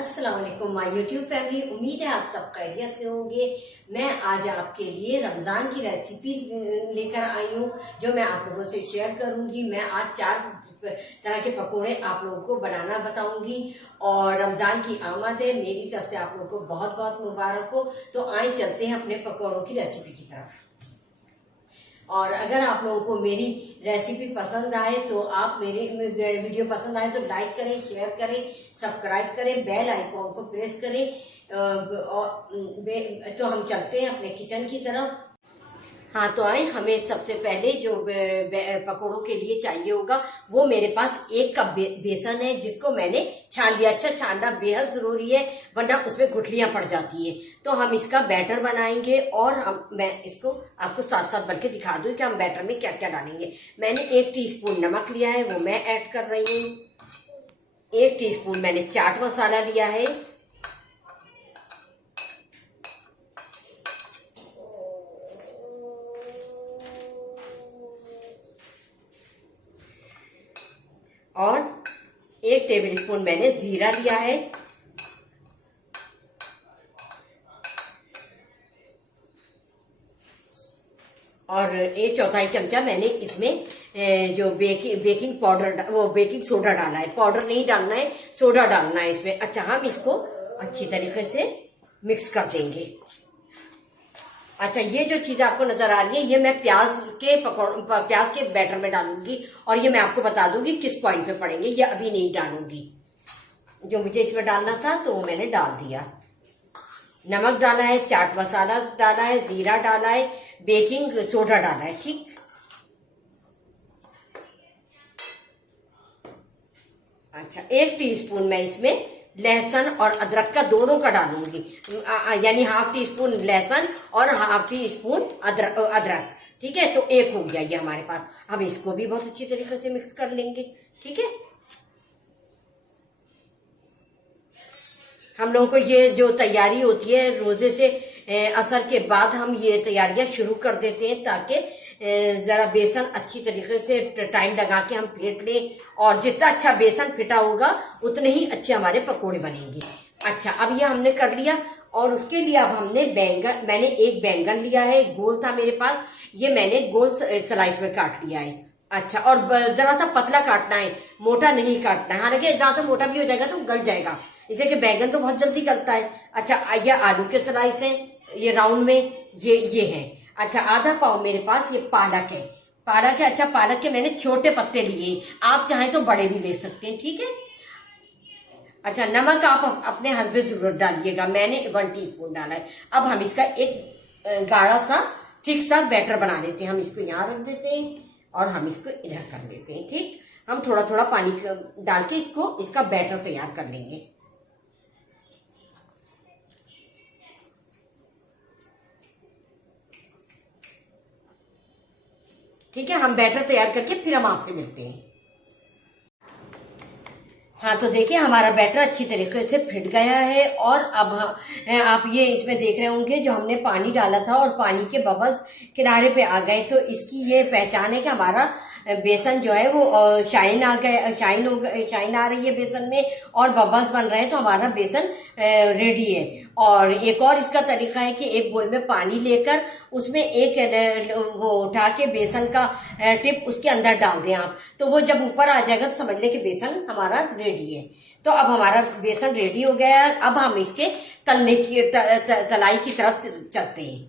अस्सलाम वालेकुम my YouTube family. उम्मीद है आप सब खैरियत से होंगे। मैं आज आपके लिए रमज़ान की रेसिपी लेकर आई हूँ जो मैं आप लोगों से शेयर करूंगी। मैं आज 4 तरह के पकोड़े आप लोगों को बनाना बताऊंगी और रमज़ान की आमद है, मेरी तरफ से आप लोगों को बहुत बहुत मुबारक हो। तो आए चलते हैं अपने पकोड़ों की रेसिपी की तरफ। और अगर आप लोगों को मेरी रेसिपी पसंद आए तो आप मेरे वीडियो पसंद आए तो लाइक करें, शेयर करें, सब्सक्राइब करें, बेल आइकॉन को प्रेस करें। और तो हम चलते हैं अपने किचन की तरफ। हाँ तो आए, हमें सबसे पहले जो पकोड़ों के लिए चाहिए होगा वो मेरे पास 1 कप बेसन है जिसको मैंने छान लिया। अच्छा, छानना बेहद जरूरी है वरना उसमें गुठलियां पड़ जाती है। तो हम इसका बैटर बनाएंगे और मैं इसको आपको साथ साथ बन के दिखा दूं कि हम बैटर में क्या क्या डालेंगे। मैंने 1 टीस्पून नमक लिया है, वो मैं ऐड कर रही हूँ। 1 टीस्पून मैंने चाट मसाला लिया है। और 1 टेबल स्पून मैंने जीरा लिया है। और 1/4 चमचा मैंने इसमें जो बेकिंग पाउडर, वो बेकिंग सोडा डाला है। पाउडर नहीं डालना है, सोडा डालना है इसमें। अच्छा, हम इसको अच्छी तरीके से मिक्स कर देंगे। अच्छा, ये जो चीज आपको नजर आ रही है ये मैं प्याज के बैटर में डालूंगी और ये मैं आपको बता दूंगी किस पॉइंट पे पड़ेंगे। ये अभी नहीं डालूंगी, जो मुझे इसमें डालना था तो वो मैंने डाल दिया। नमक डाला है, चाट मसाला डाला है, जीरा डाला है, बेकिंग सोडा डाला है। ठीक, अच्छा, 1 टीस्पून मैं इसमें लहसुन और अदरक का दोनों का डालूंगी, यानी ½ टीस्पून लहसुन और ½ टीस्पून अदरक। ठीक है, तो 1 हो गया ये हमारे पास। हम इसको भी बहुत अच्छी तरीके से मिक्स कर लेंगे। ठीक है, हम लोगों को ये जो तैयारी होती है रोजे से असर के बाद हम ये तैयारियां शुरू कर देते हैं ताकि जरा बेसन अच्छी तरीके से टाइम लगा के हम फेंट लें। और जितना अच्छा बेसन फिटा होगा उतने ही अच्छे हमारे पकोड़े बनेंगे। अच्छा, अब ये हमने कर लिया और उसके लिए अब हमने मैंने 1 बैंगन लिया है, गोल था मेरे पास, ये मैंने गोल स्लाइस में काट लिया है। अच्छा, और जरा सा पतला काटना है, मोटा नहीं काटना है। हालांकि जरा सा मोटा भी हो जाएगा तो गल जाएगा, इसे कि बैंगन तो बहुत जल्दी गलता है। अच्छा, ये आलू के स्लाइस हैं, ये राउंड में ये है। अच्छा, आधा पाव मेरे पास ये पालक है। अच्छा, पालक के मैंने छोटे पत्ते लिए, आप चाहें तो बड़े भी ले सकते हैं। ठीक है, अच्छा, नमक आप अपने हस्बैंड से डालिएगा, मैंने 1 टीस्पून डाला है। अब हम इसका एक गाढ़ा सा थिक सा बैटर बना लेते हैं। हम इसको यहाँ रख देते हैं और हम इसको इधर कर देते हैं। ठीक, हम थोड़ा थोड़ा पानी डाल के इसका बैटर तैयार कर लेंगे। ठीक है, हम बैटर तैयार करके फिर हम आपसे मिलते हैं। हाँ तो देखिए, हमारा बैटर अच्छी तरीके से फिट गया है। और अब आप ये इसमें देख रहे होंगे जो हमने पानी डाला था और पानी के बबल्स किनारे पे आ गए, तो इसकी ये पहचान है कि हमारा बेसन जो है वो शाइन आ गया, शाइन आ रही है बेसन में और बबल्स बन रहे हैं, तो हमारा बेसन रेडी है। और एक और इसका तरीका है कि एक बोल में पानी लेकर उसमें एक वो उठा के बेसन का टिप उसके अंदर डाल दें आप, तो वो जब ऊपर आ जाएगा तो समझ लें कि बेसन हमारा रेडी है। तो अब हमारा बेसन रेडी हो गया है। अब हम इसके तलने की तलाई की तरफ चलते हैं।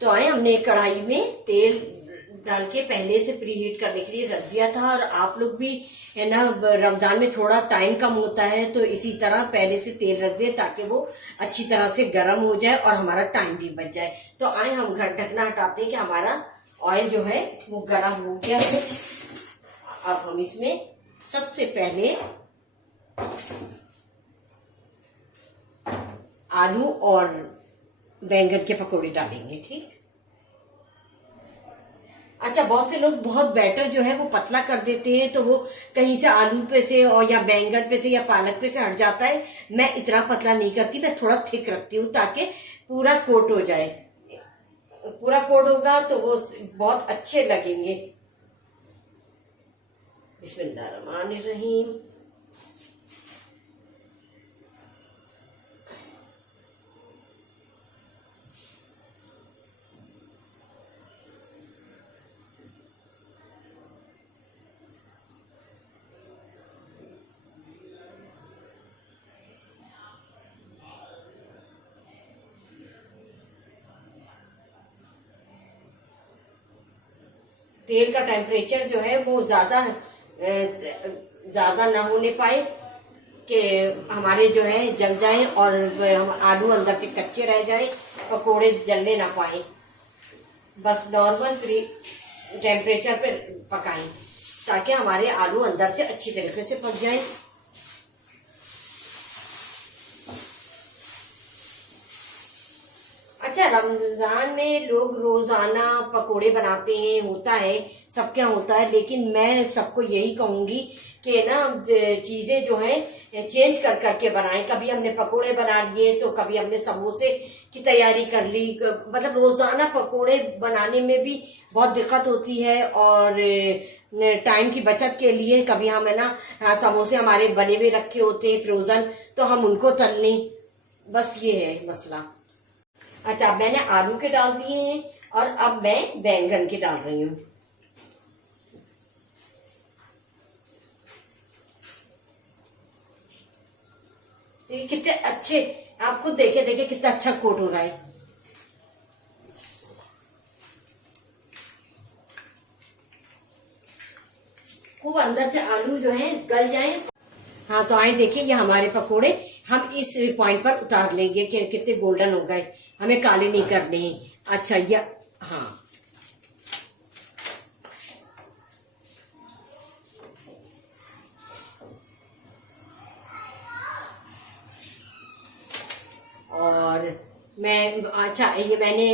तो आए, हमने एक कढ़ाई में तेल डाल के पहले से प्री हीट करने के लिए रख दिया था। और आप लोग भी है ना, रमजान में थोड़ा टाइम कम होता है तो इसी तरह पहले से तेल रख दे ताकि वो अच्छी तरह से गर्म हो जाए और हमारा टाइम भी बच जाए। तो आए, हम ढकना हटाते हैं कि हमारा ऑयल जो है वो गर्म हो गया है। अब हम इसमें सबसे पहले आलू और बैंगन के पकौड़े डालेंगे। ठीक, अच्छा, बहुत से लोग बहुत बैटर जो है वो पतला कर देते हैं, तो वो कहीं से आलू पे से और या बैंगन पे से या पालक पे से हट जाता है। मैं इतना पतला नहीं करती, मैं थोड़ा थिक रखती हूँ ताकि पूरा कोट हो जाए। पूरा कोट होगा तो वो बहुत अच्छे लगेंगे। बिस्मिल्लाहिर्रहमानिर्रहीम। तेल का टेम्परेचर जो है वो ज्यादा ना होने पाए कि हमारे जो है जल जाए और हम आलू अंदर से कच्चे रह जाए, पकोड़े जलने ना पाए। बस नॉर्मल टेम्परेचर पे पकाएं ताकि हमारे आलू अंदर से अच्छी तरीके से पक जाए। अच्छा, रमजान में लोग रोजाना पकोड़े बनाते हैं, होता है, सबके यहाँ होता है, लेकिन मैं सबको यही कहूंगी कि ना चीजें जो है चेंज कर करके बनाएं। कभी हमने पकोड़े बना लिए तो कभी हमने समोसे की तैयारी कर ली। मतलब रोजाना पकोड़े बनाने में भी बहुत दिक्कत होती है और टाइम की बचत के लिए कभी हम है ना समोसे हमारे बने हुए रखे होते हैं फ्रोजन, तो हम उनको तल लें। बस ये है मसला। अच्छा, मैंने आलू के डाल दिए हैं और अब मैं बैंगन के डाल रही हूँ। ये कितने अच्छे, आप खुद देखे कितना अच्छा कोट हो रहा है। खूब अंदर से आलू जो है गल जाए। हाँ, तो आए देखिए, ये हमारे पकोड़े हम इस पॉइंट पर उतार लेंगे कि कितने गोल्डन हो गए, हमें काले नहीं करने हैं। अच्छा, ये हाँ, और मैं अच्छा, ये मैंने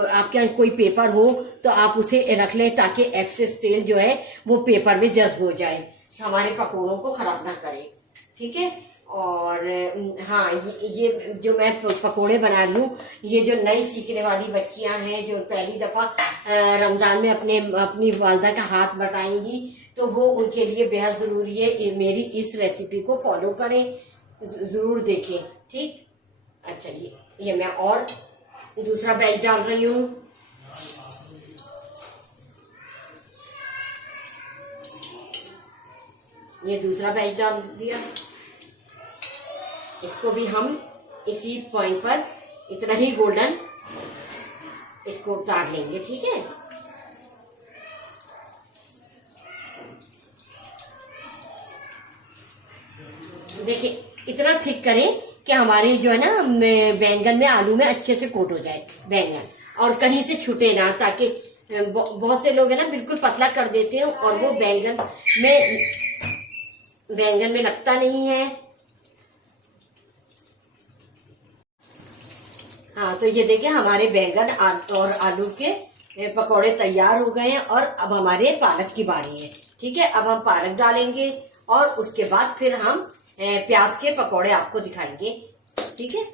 आपके यहाँ कोई पेपर हो तो आप उसे रख लें ताकि एक्सेस तेल जो है वो पेपर में जज्ब हो जाए, हमारे पकोड़ों को खराब ना करे। ठीक है। और हाँ, ये जो मैं पकोड़े बना रही हूँ, ये जो नई सीखने वाली बच्चियां हैं जो पहली दफा रमजान में अपनी वालदा का हाथ बटाएंगी, तो वो उनके लिए बेहद जरूरी है। मेरी इस रेसिपी को फॉलो करें, जरूर देखें। ठीक। अच्छा, ये मैं और दूसरा बैच डाल रही हूँ। ये दूसरा बैच डाल दिया। इसको भी हम इसी पॉइंट पर इतना ही गोल्डन इसको उतार लेंगे। ठीक है। देखिए, इतना थिक करें कि हमारे जो है ना बैंगन में आलू में अच्छे से कोट हो जाए बैंगन, और कहीं से छूटे ना, ताकि बहुत से लोग है ना बिल्कुल पतला कर देते हैं और वो बैंगन में लगता नहीं है। हाँ, तो ये देखिए, हमारे बैंगन और आलू के पकौड़े तैयार हो गए हैं और अब हमारे पालक की बारी है। ठीक है। अब हम पालक डालेंगे और उसके बाद फिर हम प्याज के पकौड़े आपको दिखाएंगे। ठीक है।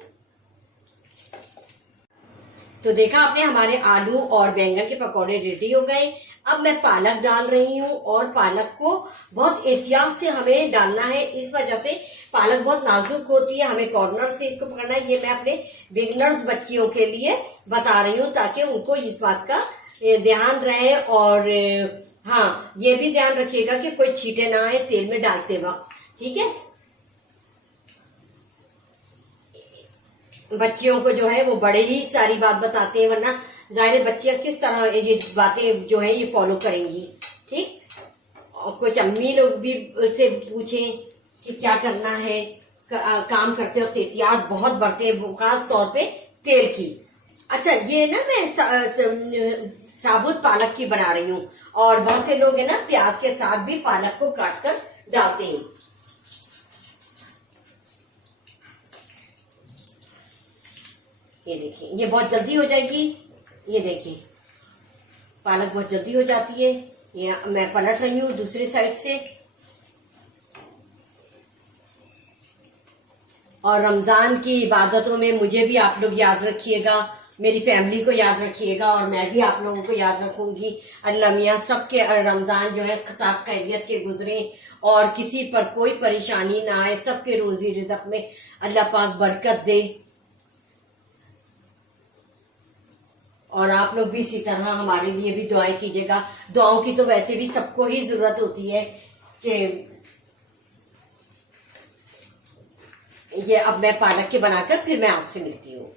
तो देखा आपने, हमारे आलू और बैंगन के पकौड़े रेडी हो गए। अब मैं पालक डाल रही हूँ और पालक को बहुत एहतियात से हमें डालना है, इस वजह से पालक बहुत नाजुक होती है, हमें कॉर्नर से इसको पकड़ना है। ये मैं अपने बिगनर्स बच्चियों के लिए बता रही हूँ ताकि उनको इस बात का ध्यान रहे। और हाँ, ये भी ध्यान रखिएगा कि कोई छींटे ना आए तेल में डालते वक्त। ठीक है। बच्चियों को जो है वो बड़े ही सारी बात बताते हैं, वरना जाहिर बच्चियां किस तरह ये बातें जो है ये फॉलो करेंगी। ठीक। और कुछ अम्मी लोग भी उससे पूछें कि क्या करना है, काम करते वक्त एहतियात बहुत बरते हैं, खास तौर पे तेल की। अच्छा, ये ना मैं साबुत पालक की बना रही हूँ और बहुत से लोग है ना प्याज के साथ भी पालक को काट कर डालते हैं। ये देखिए, ये बहुत जल्दी हो जाएगी। ये देखिए, पालक बहुत जल्दी हो जाती है। ये मैं पलट रही हूँ दूसरी साइड से। और रमजान की इबादतों में मुझे भी आप लोग याद रखिएगा, मेरी फैमिली को याद रखिएगा और मैं भी आप लोगों को याद रखूंगी। अल्लाह मियाँ सबके रमजान जो है साफ खैरियत के गुजरे और किसी पर कोई परेशानी ना आए, सबके रोजी रिजक में अल्लाह पाक बरकत दे। और आप लोग भी इसी तरह हमारे लिए भी दुआएं कीजिएगा। दुआओं की तो वैसे भी सबको ही जरूरत होती है कि ये अब मैं पालक के बनाकर फिर मैं आपसे मिलती हूँ।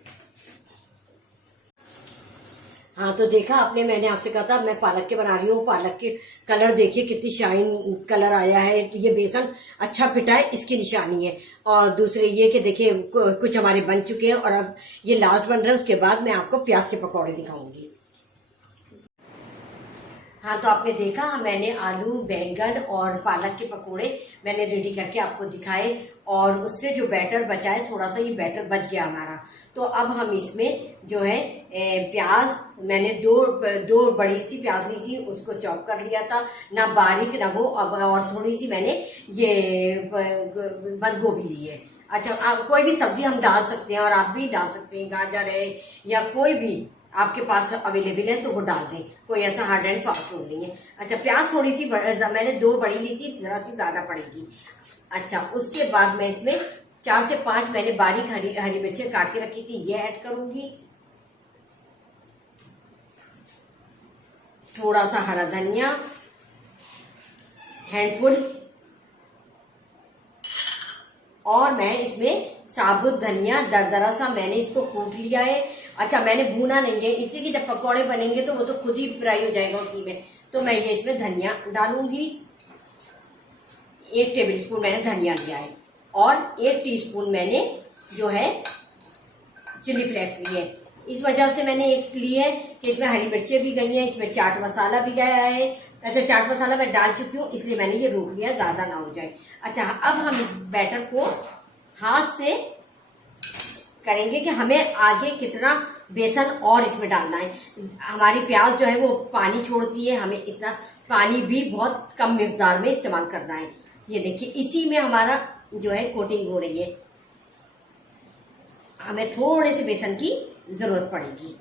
हाँ तो देखा आपने, मैंने आपसे कहा था मैं पालक के बना रही हूँ। पालक के कलर देखिए कितनी शाइन कलर आया है, ये बेसन अच्छा फिटा है इसकी निशानी है। और दूसरे ये कि देखिए कुछ हमारे बन चुके हैं और अब ये लास्ट बन रहा है, उसके बाद मैं आपको प्याज के पकौड़े दिखाऊंगी। हाँ तो आपने देखा मैंने आलू बैंगन और पालक के पकोड़े मैंने रेडी करके आपको दिखाए और उससे जो बैटर बचा है, थोड़ा सा ये बैटर बच गया हमारा। तो अब हम इसमें जो है प्याज, मैंने दो बड़ी सी प्याज ली थी, उसको चॉप कर लिया था, ना बारीक ना वो। अब और थोड़ी सी मैंने ये बंद गोभी ली है। अच्छा आप कोई भी सब्जी हम डाल सकते हैं और आप भी डाल सकते हैं, गाजर है या कोई भी आपके पास अवेलेबल है तो वो डाल दें, कोई ऐसा हार्ड एंड फास्ट रूल नहीं है। अच्छा प्याज थोड़ी सी मैंने 2 बड़ी ली थी, जरा सी ज्यादा पड़ेगी। अच्छा उसके बाद मैं इसमें 4 से 5 मैंने बारीक हरी मिर्चें काट के रखी थी, ये ऐड करूंगी। थोड़ा सा हरा धनिया, हैंडफुल, और मैं इसमें साबुत धनिया दरदरा सा मैंने इसको कूट लिया है। अच्छा मैंने भूना नहीं है इसलिए कि जब पकौड़े बनेंगे तो वो तो खुद ही फ्राई हो जाएगा उसी में। तो मैं ये इसमें धनिया डालूंगी। 1 टेबल स्पून मैंने धनिया लिया है और 1 टीस्पून मैंने जो है चिली फ्लेक्स ली है। इस वजह से मैंने एक ली है कि इसमें हरी मिर्चें भी गई हैं, इसमें चाट मसाला भी गया है। अच्छा चाट मसाला मैं डाल चुकी हूँ इसलिए मैंने ये रोक लिया, ज्यादा ना हो जाए। अच्छा अब हम इस बैटर को हाथ से करेंगे कि हमें आगे कितना बेसन और इसमें डालना है। हमारी प्याज जो है वो पानी छोड़ती है, हमें इतना पानी भी बहुत कम मिकदार में इस्तेमाल करना है। ये देखिए इसी में हमारा जो है कोटिंग हो रही है, हमें थोड़े से बेसन की जरूरत पड़ेगी।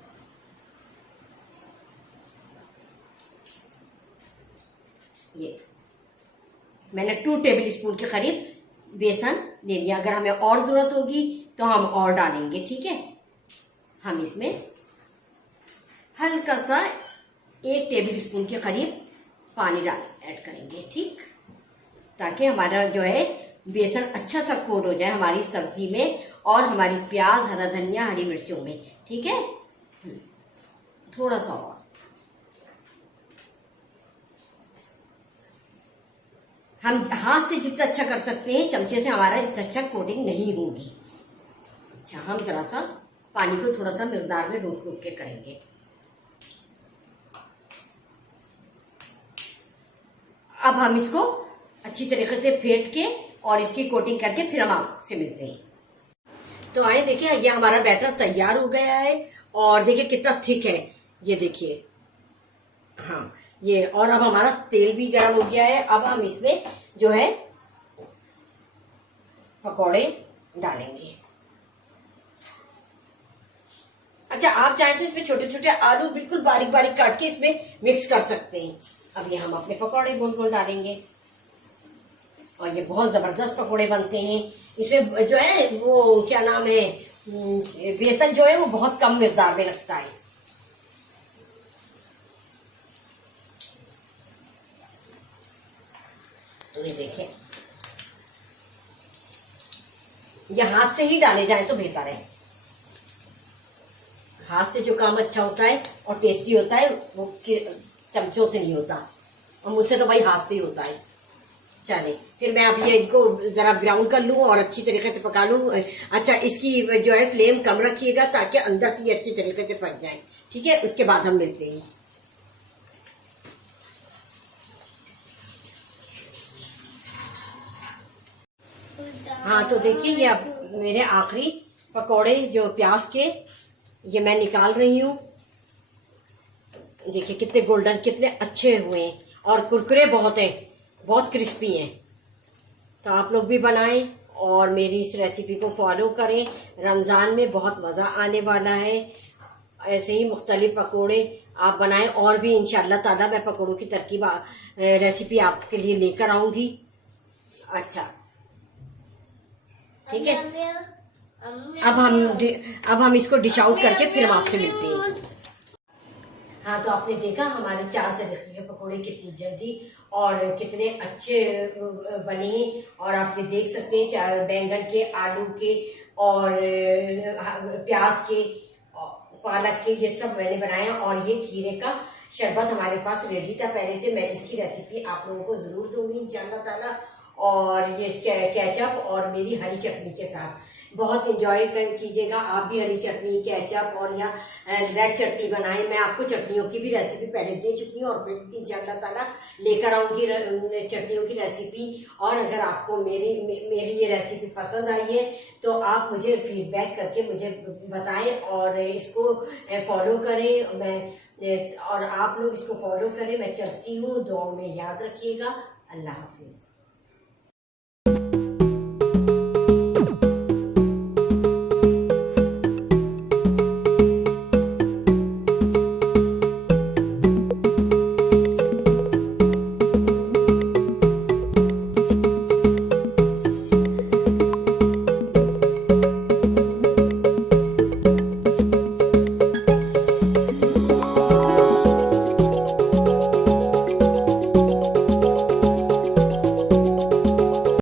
ये मैंने 2 टेबल स्पून के करीब बेसन ले लिया। अगर हमें और जरूरत होगी तो हम और डालेंगे, ठीक है। हम इसमें हल्का सा 1 टेबल स्पून के करीब पानी ऐड करेंगे, ठीक, ताकि हमारा जो है बेसन अच्छा सा कोट हो जाए हमारी सब्जी में और हमारी प्याज, हरा धनिया, हरी मिर्चों में, ठीक है। थोड़ा सा और हम हाथ से जितना अच्छा कर सकते हैं, चमचे से हमारा इतना अच्छा कोटिंग नहीं होगी। अच्छा हम जरा सा पानी को थोड़ा सा मिकदार में रोक रोक के करेंगे। अब हम इसको अच्छी तरीके से फेंट के और इसकी कोटिंग करके फिर हम आपसे मिलते हैं। तो आए देखिए ये हमारा बैटर तैयार हो गया है और देखिए कितना थिक है, ये देखिए। हाँ ये, और अब हमारा तेल भी गर्म हो गया है। अब हम इसमें जो है पकौड़े डालेंगे। अच्छा आप चाहें तो इसमें छोटे छोटे आलू बिल्कुल बारीक बारीक काट के इसमें मिक्स कर सकते हैं। अब ये हम अपने पकौड़े गोल गोल डालेंगे और ये बहुत जबरदस्त पकौड़े बनते हैं। इसमें जो है वो क्या नाम है, बेसन जो है वो बहुत कम मिकदार में लगता है। तो ये देखिए ये हाथ से ही डाले जाए तो बेहतर है। हाथ से जो काम अच्छा होता है और टेस्टी होता है वो चमचों से नहीं होता, और मुझसे तो भाई हाथ से ही होता है। चले फिर मैं अब ये इनको जरा ब्राउन कर लूं और अच्छी तरीके से पका लूं। अच्छा इसकी जो है फ्लेम कम रखिएगा ताकि अंदर से ये अच्छी तरीके से पक जाए, ठीक है। उसके बाद हम मिलते हैं। हाँ तो देखिए ये अब मेरे आखिरी पकोड़े जो प्याज के ये मैं निकाल रही हूँ। देखिए कितने गोल्डन, कितने अच्छे हुए हैं और कुरकुरे बहुत हैं, बहुत क्रिस्पी हैं। तो आप लोग भी बनाएं और मेरी इस रेसिपी को फॉलो करें। रमजान में बहुत मजा आने वाला है। ऐसे ही मुख्तलिफ पकोड़े आप बनाएं, और भी इंशाल्लाह ताला मैं पकोड़ों की तरकीब रेसिपी आपके लिए लेकर आऊंगी। अच्छा, ठीक है। अब हम इसको डिश आउट करके फिर हम आपसे मिलते हैं। हाँ, तो आपने देखा हमारे 4 तरीके के पकोड़े कितनी जल्दी और कितने अच्छे बने। और आपने देख सकते हैं 4 बैंगन के, आलू के और प्याज के, पालक के, ये सब मैंने बनाए। और ये खीरे का शरबत हमारे पास रेडी था पहले से। मैं इसकी रेसिपी आप लोगों को जरूर दूंगी इंशाल्लाह ताला। और ये केचप और मेरी हरी चटनी के साथ बहुत इंजॉय कीजिएगा। आप भी हरी चटनी, केचप और या रेड चटनी बनाएं। मैं आपको चटनियों की भी रेसिपी पहले दे चुकी हूँ और फिर इंशाल्लाह ताला लेकर आऊंगी चटनियों की रेसिपी। और अगर आपको मेरी ये रेसिपी पसंद आई है तो आप मुझे फीडबैक करके मुझे बताएं और इसको फॉलो करें। और आप लोग इसको फॉलो करें। मैं चलती हूँ, दुआओं में याद रखिएगा। अल्लाह हाफिज।